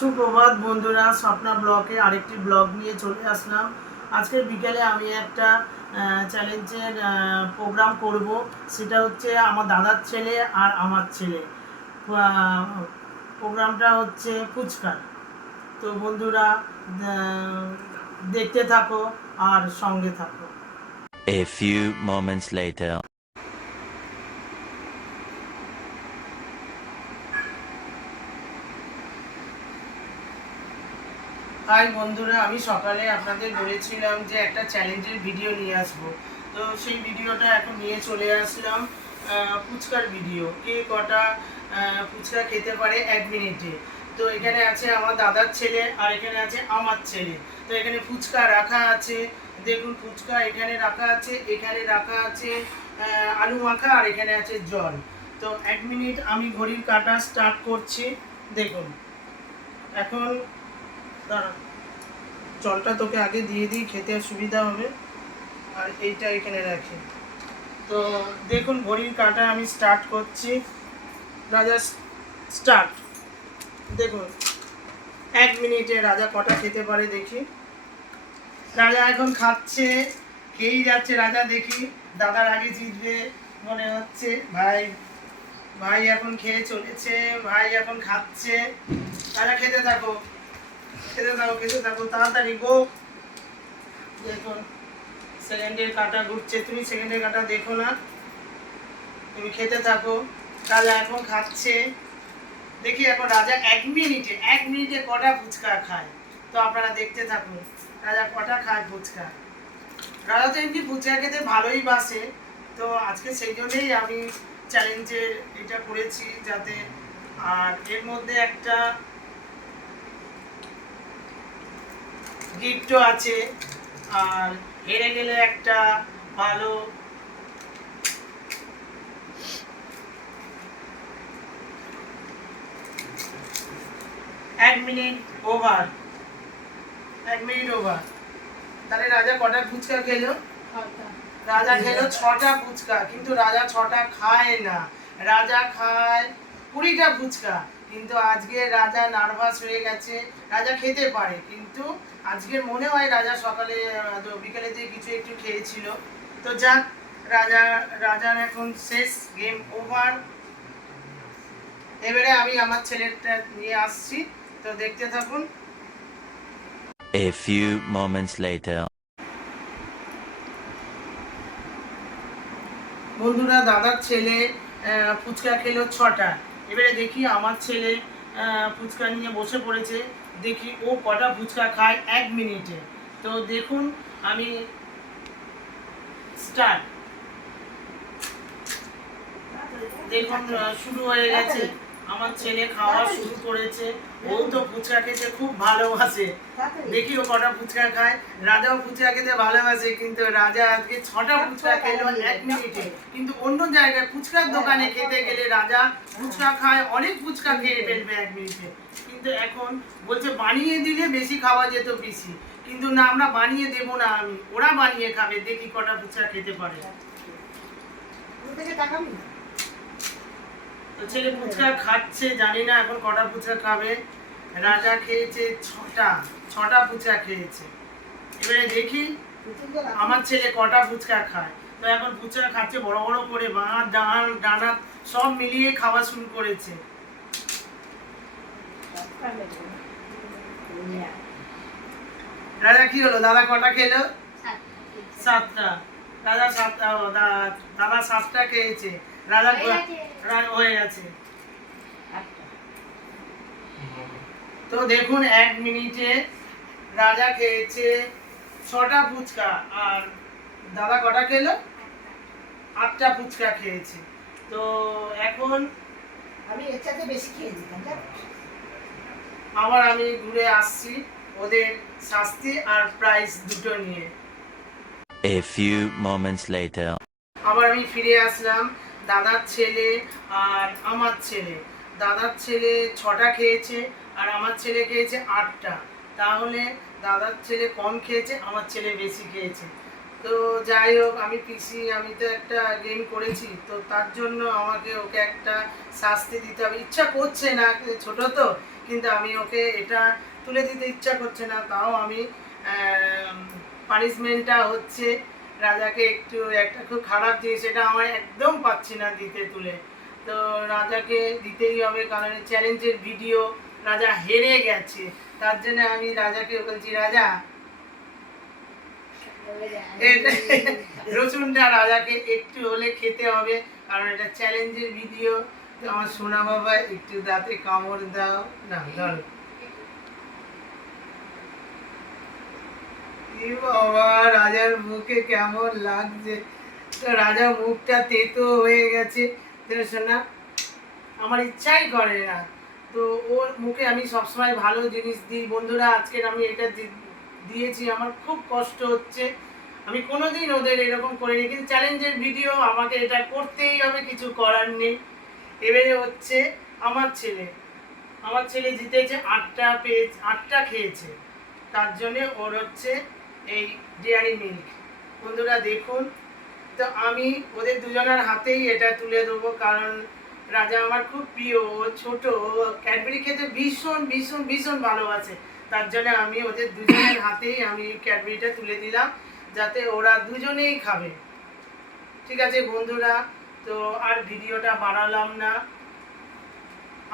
সুপ্রভাত বন্ধুরা, স্বপ্না ব্লগে আরেকটি ব্লগ নিয়ে চলে আসলাম। আজকে বিকেলে আমি একটা চ্যালেঞ্জের প্রোগ্রাম করব। সেটা হচ্ছে আমার দাদার ছেলে আর আমার ছেলে। প্রোগ্রামটা হচ্ছে ফুচকা। তো বন্ধুরা, দেখতে থাকো আর সঙ্গে থাকো। A few moments later. Hi বন্ধুরা, আমি সকালে আপনাদের বলেছিলাম যে একটা চ্যালেঞ্জের ভিডিও নিয়ে আসবো। তো সেই ভিডিওটা এখন নিয়ে চলে আসলাম। ফুচকার ভিডিও, কে কটা ফুচকা খেতে পারে 1 মিনিটে। তো এখানে আছে আমার দাদার ছেলে আর এখানে আছে আমার ছেলে। তো এখানে ফুচকা রাখা আছে, দেখুন ফুচকা এখানে রাখা আছে, এখানে রাখা আছে আলু মাখা, আর এখানে আছে জল। তো 1 মিনিট আমি ঘড়ির কাঁটা স্টার্ট করছি। দেখুন এখন দাঁড়া, জলটা তোকে আগে দিয়ে দিই, খেতে সুবিধা হবে। আর এইটা এখানে রাখি। তো দেখুন ঘড়ির কাঁটা আমি স্টার্ট করছি। রাজা স্টার্ট। দেখুন 1 মিনিটে রাজা কটা খেতে পারে দেখি। রাজা এখন খাচ্ছে, খেয়েই যাচ্ছে রাজা। দেখি দাদার আগে জিতবে মনে হচ্ছে। ভাই ভাই এখন খেয়ে চলেছে, ভাই এখন খাচ্ছে। রাজা খেতে থাকো, খেতে থাকো, খেতে থাকো, তাড়াতাড়ি গো। দেখুন সেকেন্ডের কাঁটা ঘুরছে, তুমি সেকেন্ডের কাঁটা দেখো না, তুমি খেতে থাকো। রাজা এখন খাচ্ছে। দেখি এখন রাজা 1 মিনিটে কটা ফুচকা খায়। তো আপনারা দেখতে থাকুন রাজা কটা খায় ফুচকা। রাজা তো এমনি ফুচকা খেতে ভালোই বাসে। তো আজকে সেই জন্যই আমি চ্যালেঞ্জের এটা করেছি, যাতে আর এর মধ্যে একটা গিফটও আছে। আর হেরে গেলে একটা ভালো এক মিনিট ওভার, 1 মিনিট ওভার। তাহলে রাজা কটা ফুচকা খেলো? রাজা খেলো 6টা ফুচকা, কিন্তু রাজা 6টা খায় না। রাজা খায় 20টা ফুচকা। কিন্তু আজকে রাজা নার্ভাস হয়ে গেছে। রাজা খেতে পারে, কিন্তু আজকে মনে হয় রাজা সকালে বিকেলে দিয়ে কিছু একটু খেয়েছিল। তো যাক, রাজার এখন শেষ, গেম ওভার। এবারে আমি আমার ছেলেটা নিয়ে আসছি, তো দেখতে থাকুন। A few moments later. বন্ধুরা, দাদার ছেলে ফুচকা খেলো 6টা। এবারে দেখি আমার ছেলে ফুচকা নিয়ে বসে পড়েছে। দেখি ও কটা ফুচকা খায় 1 মিনিটে। তো দেখুন আমি স্টার্ট। দেখুন শুরু হয়ে গেছে, আমার ছেলে খাওয়া শুরু করেছে। ও তো ফুচকা খেতে খুব ভালোবাসে। দেখি ও কটা ফুচকা খায়। রাজাও ফুচকা খেতে ভালোবাসে, কিন্তু রাজা আজকে 6টা ফুচকা খেলো 1 মিনিটে। কিন্তু অন্য জায়গায় ফুচকার দোকানে খেতে গেলে রাজা ফুচকা খায়, অনেক ফুচকা খেয়ে ফেলবে 1 মিনিটে। কিন্তু এখন বলছে বানিয়ে দিলে বেশি খাওয়া যেত বেশি। কিন্তু না, আমরা বানিয়ে দেবো না, ওরা বানিয়ে খাবে। দেখি কটা ফুচকা খেতে পারে। তো ছেলে ফুচকা খাচ্ছে, জানি না এখন কটা ফুচকা খাবে। রাজা খেয়েছে 6টা ফুচকা খেয়েছে। এবারে দেখি আমার ছেলে কটা ফুচকা খায়। তো এখন ফুচকা খাচ্ছে বড় বড় করে, বাঁ ডান ডানা সব মিলিয়ে খাওয়া শুরু করেছে। রাজা কি হলো, দাদা কটা খেলো? 7টা। দাদা 7টা খেয়েছে। রাজা হয়ে গেছে। তো দেখুন 1 মিনিটে রাজা খেয়েছে 6টা ফুচকা, আর দাদা কটা খেলো? 8টা ফুচকা খেয়েছে। তো এখন আমি এর চাইতে বেশি খেয়ে দিতাম। আবার আমি ঘুরে আসছি ওদের শাস্তি আর প্রাইজ দুটো নিয়ে। A few moments later. আবার আমি ফিরে আসলাম। দাদার ছেলে আর আমার ছেলে, দাদার ছেলে 6টা খেয়েছে আর আমার ছেলে খেয়েছে 8টা। তাহলে দাদার ছেলে কম খেয়েছে, আমার ছেলে বেশি খেয়েছে। তো যাই হোক, আমি আমি তো একটা গেম করেছি, তো তার জন্য আমাকে ওকে একটা শাস্তি দিতে হবে। ইচ্ছা করছে না, ছোট তো, কিন্তু আমি ওকে এটা তুলে দিতে ইচ্ছা করছে না, তাও আমি পানিশমেন্টটা হচ্ছে রাজাকে একটু একটা খুব খারাপ জিনিস, এটা আমার একদম পাচ্ছি না দিতে তুলে। তো রাজাকে দিতেই হবে, কারণ চ্যালেঞ্জের ভিডিও, রাজা হেরে গেছে, তার জন্য আমি রাজাকে বলছি রাজা রসুনটা রাজাকে একটু হলে খেতে হবে, কারণ এটা চ্যালেঞ্জের ভিডিও। তো আমার সোনা বাবা একটু দাঁতে কামড় দাও না, ধরো। কি বাবা, রাজার মুখে কেমন লাগছে, তো রাজা মুখটা তেতো হয়ে গেছে। তো সোনা আমার ইচ্ছাই করে না, তো ওর মুখে আমি সবসময় ভালো জিনিস দিই। বন্ধুরা আজকের আমি এটা দিয়েছি, আমার খুব কষ্ট হচ্ছে, আমি কোনোদিন ওদের এরকম করিনি, কিন্তু চ্যালেঞ্জের ভিডিও আমাকে এটা করতেই হবে, কিছু করার নেই। এবারে হচ্ছে আমার ছেলে জিতেছে, 8টা খেয়েছে, তার জন্যে ওর হচ্ছে এই ডেয়ারি মিল্ক। বন্ধুরা দেখুন, তো আমি ওদের দুজনের হাতেই এটা তুলে দেবো, কারণ রাজা আমার খুব প্রিয়, ও ছোট, ক্যাডবেরি খেতে ভীষণ ভীষণ ভীষণ ভালোবাসে, তার জন্য আমি ওদের দুজনের হাতেই আমি ক্যাডবেরিটা তুলে দিলাম, যাতে ওরা দুজনেই খাবে। ঠিক আছে বন্ধুরা, তো আর ভিডিওটা বাড়ালাম না,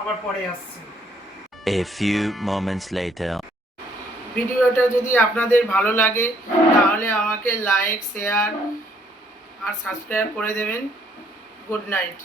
আবার পরে আসছি। A few moments later. ভিডিওটা যদি আপনাদের ভালো লাগে তাহলে আমাকে লাইক, শেয়ার আর সাবস্ক্রাইব করে দেবেন। Good night.